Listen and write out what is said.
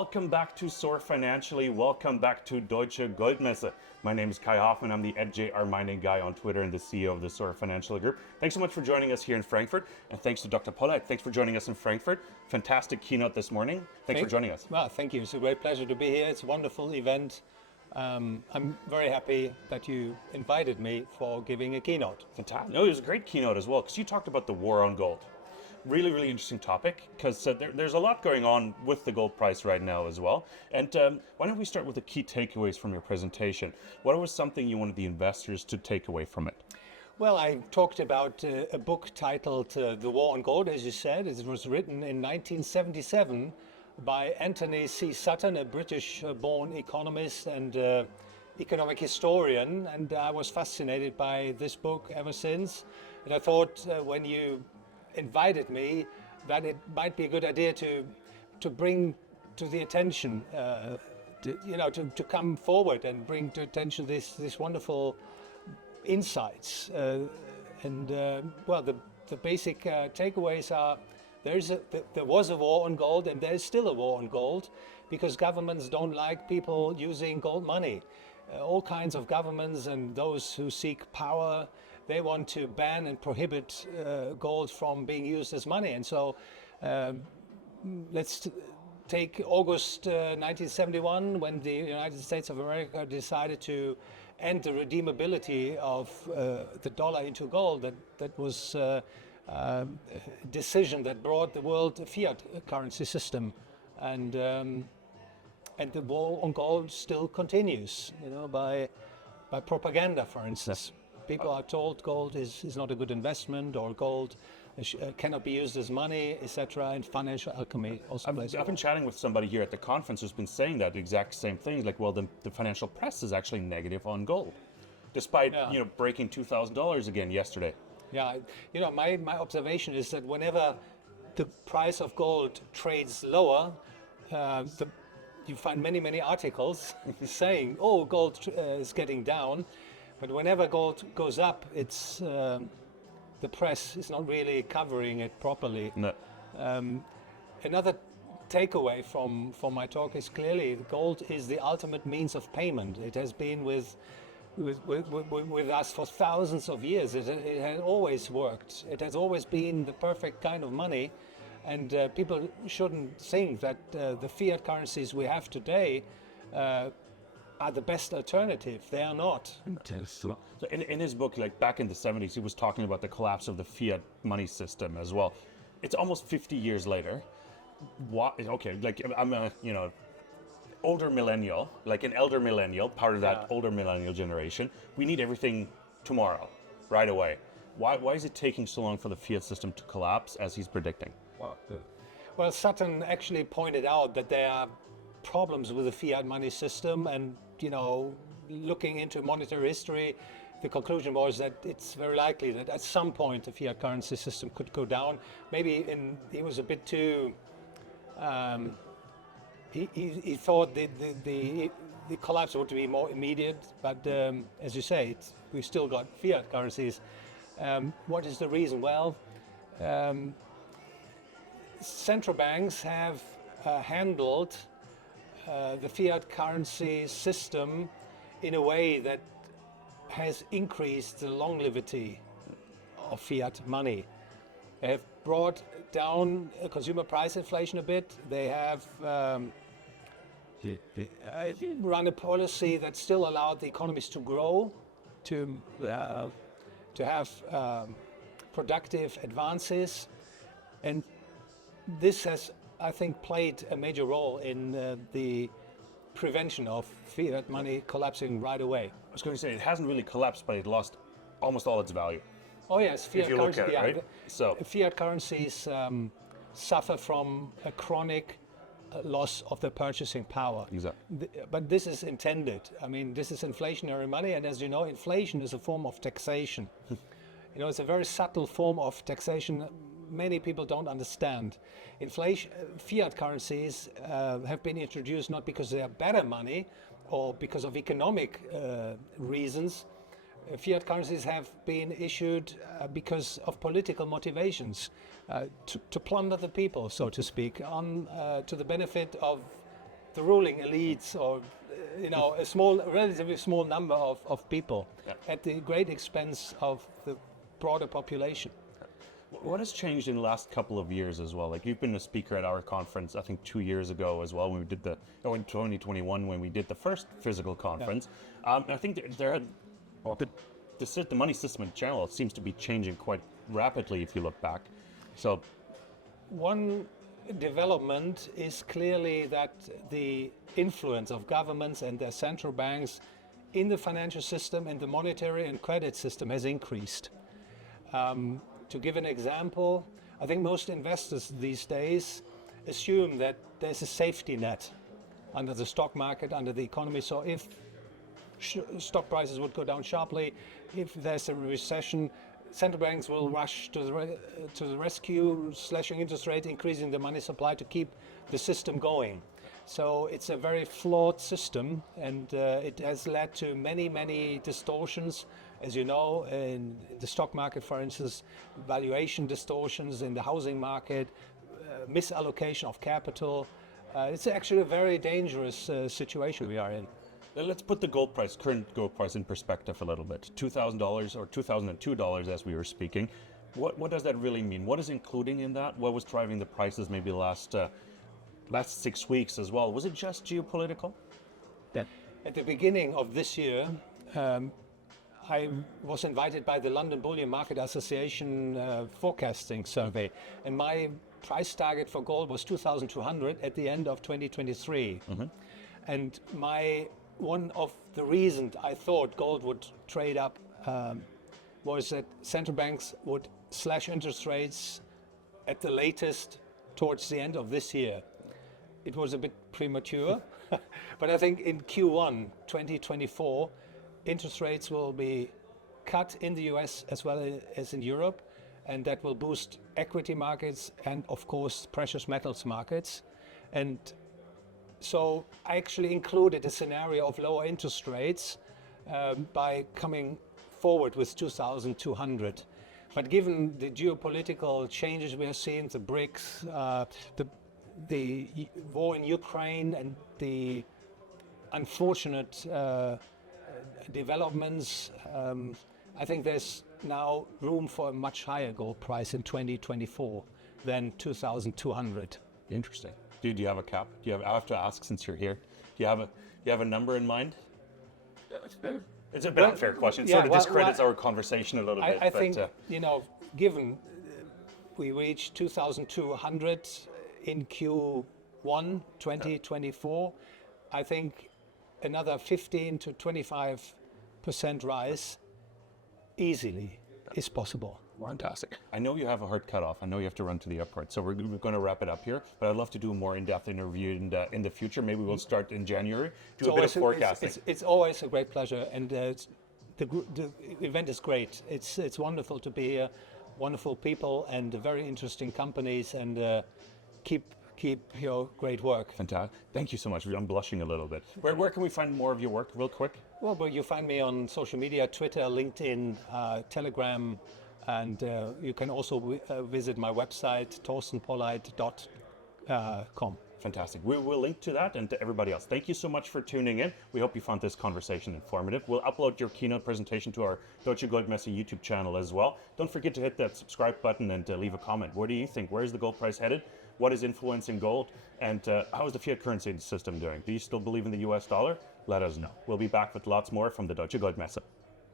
Welcome back to Soar Financially. Welcome back to Deutsche Goldmesse. My name is Kai Hoffman. I'm the @JR Mining guy on Twitter and the CEO of the Soar Financial Group. Thanks so much for joining us here in Frankfurt. And thanks to Dr. Polleit. Thanks for joining us in Frankfurt. Fantastic keynote this morning. Thanks for joining us. Well, thank you. It's a great pleasure to be here. It's a wonderful event. I'm very happy that you invited me for giving a keynote. Fantastic. No, it was a great keynote as well because you talked about the war on gold. Really, really interesting topic because there's a lot going on with the gold price right now as well. And why don't we start with the key takeaways from your presentation? What was something you wanted the investors to take away from it? Well, I talked about a book titled The War on Gold, as you said. It was written in 1977 by Antony Sutton, a British-born economist and economic historian. And I was fascinated by this book ever since. And I thought when you invited me that it might be a good idea to bring to the attention, to come forward and bring to attention this wonderful insights. Well, the basic takeaways are there was a war on gold and there is still a war on gold because governments don't like people using gold money. All kinds of governments and those who seek power, they want to ban and prohibit gold from being used as money. And so let's take August 1971 when the United States of America decided to end the redeemability of the dollar into gold. That was a decision that brought the world a fiat currency system. And the war on gold still continues, by propaganda, for instance. People are told gold is not a good investment, or gold cannot be used as money, etc. And financial alchemy also plays a role. I've been chatting with somebody here at the conference who's been saying that exact same thing. Like, well, the financial press is actually negative on gold, despite breaking $2,000 again yesterday. Yeah, my observation is that whenever the price of gold trades lower, you find many articles saying, "Oh, gold is getting down." But whenever gold goes up, it's the press is not really covering it properly. No. Another takeaway from my talk is clearly gold is the ultimate means of payment. It has been with us for thousands of years. It has always worked. It has always been the perfect kind of money. And people shouldn't think that the fiat currencies we have today are the best alternative. They are not. So in his book, like back in the 70s, he was talking about the collapse of the fiat money system as well. It's almost 50 years later. Okay, like I'm a older millennial, like an elder millennial, part of that older millennial generation. We need everything tomorrow, right away. Why is it taking so long for the fiat system to collapse as he's predicting? Well, Sutton actually pointed out that there are problems with the fiat money system, and looking into monetary history, the conclusion was that it's very likely that at some point the fiat currency system could go down. Maybe he was a bit too. He thought the collapse would be more immediate, but as you say, we've still got fiat currencies. What is the reason? Well, central banks have handled the fiat currency system in a way that has increased the longevity of fiat money. They have brought down consumer price inflation a bit. They have run a policy that still allowed the economies to grow, to have productive advances, and this has, I think, played a major role in the prevention of fiat money collapsing right away. I was going to say, it hasn't really collapsed, but it lost almost all its value. Oh yes, fiat if you look at it, right? So fiat currencies suffer from a chronic loss of their purchasing power. Exactly. But this is intended. I mean, this is inflationary money, and as you know, inflation is a form of taxation. It's a very subtle form of taxation many people don't understand. Fiat currencies have been introduced not because they are better money or because of economic reasons. Fiat currencies have been issued because of political motivations, to plunder the people, so to speak, to the benefit of the ruling elites, or a relatively small number of people, at the great expense of the broader population. What has changed in the last couple of years as well? Like, you've been a speaker at our conference, I think 2 years ago as well, when we did in 2021, when we did the first physical conference. I think the money system in general seems to be changing quite rapidly if you look back. So, one development is clearly that the influence of governments and their central banks in the financial system and the monetary and credit system has increased. To give an example, I think most investors these days assume that there's a safety net under the stock market, under the economy. So if stock prices would go down sharply, if there's a recession, central banks will rush to the rescue, slashing interest rate, increasing the money supply to keep the system going. So it's a very flawed system, and it has led to many, many distortions. As you know, in the stock market, for instance, valuation distortions in the housing market, misallocation of capital. It's actually a very dangerous situation we are in. Let's put the current gold price in perspective a little bit. $2,000 or $2,002 as we were speaking. What does that really mean? What is including in that? What was driving the prices maybe last 6 weeks as well? Was it just geopolitical? At the beginning of this year, I was invited by the London Bullion Market Association forecasting survey, and my price target for gold was 2,200 at the end of 2023. Mm-hmm. And one of the reasons I thought gold would trade up was that central banks would slash interest rates at the latest towards the end of this year. It was a bit premature, but I think in Q1 2024, interest rates will be cut in the US as well as in Europe, and that will boost equity markets and, of course, precious metals markets. And so I actually included a scenario of lower interest rates by coming forward with 2,200. But given the geopolitical changes we are seeing, the BRICS, the war in Ukraine, and the unfortunate developments, I think there's now room for a much higher gold price in 2024 than 2,200. Interesting. Do you have a cap? I have to ask since you're here. Do you have a number in mind? It's a bit unfair question. It sort of discredits our conversation a little bit. I think, given we reached 2,200 in Q1 2024, I think another 15 to 25% rise easily is possible. Fantastic. I know you have a hard cutoff. I know you have to run to the airport, so we're going to wrap it up here. But I'd love to do a more in-depth interview in the future. Maybe we'll start in January. Do a bit of forecasting. It's always a great pleasure, and the event is great. It's wonderful to be here. Wonderful people and very interesting companies, and keep your great work. Fantastic. Thank you so much. I'm blushing a little bit. Where can we find more of your work, real quick? Well, you find me on social media, Twitter, LinkedIn, Telegram, and you can also visit my website, thorstenpolleit.com. Fantastic. We will link to that and to everybody else. Thank you so much for tuning in. We hope you found this conversation informative. We'll upload your keynote presentation to our Deutsche Goldmesse YouTube channel as well. Don't forget to hit that subscribe button and leave a comment. What do you think? Where is the gold price headed? What is influencing gold? And how is the fiat currency system doing? Do you still believe in the US dollar? Let us know. We'll be back with lots more from the Deutsche Goldmesse.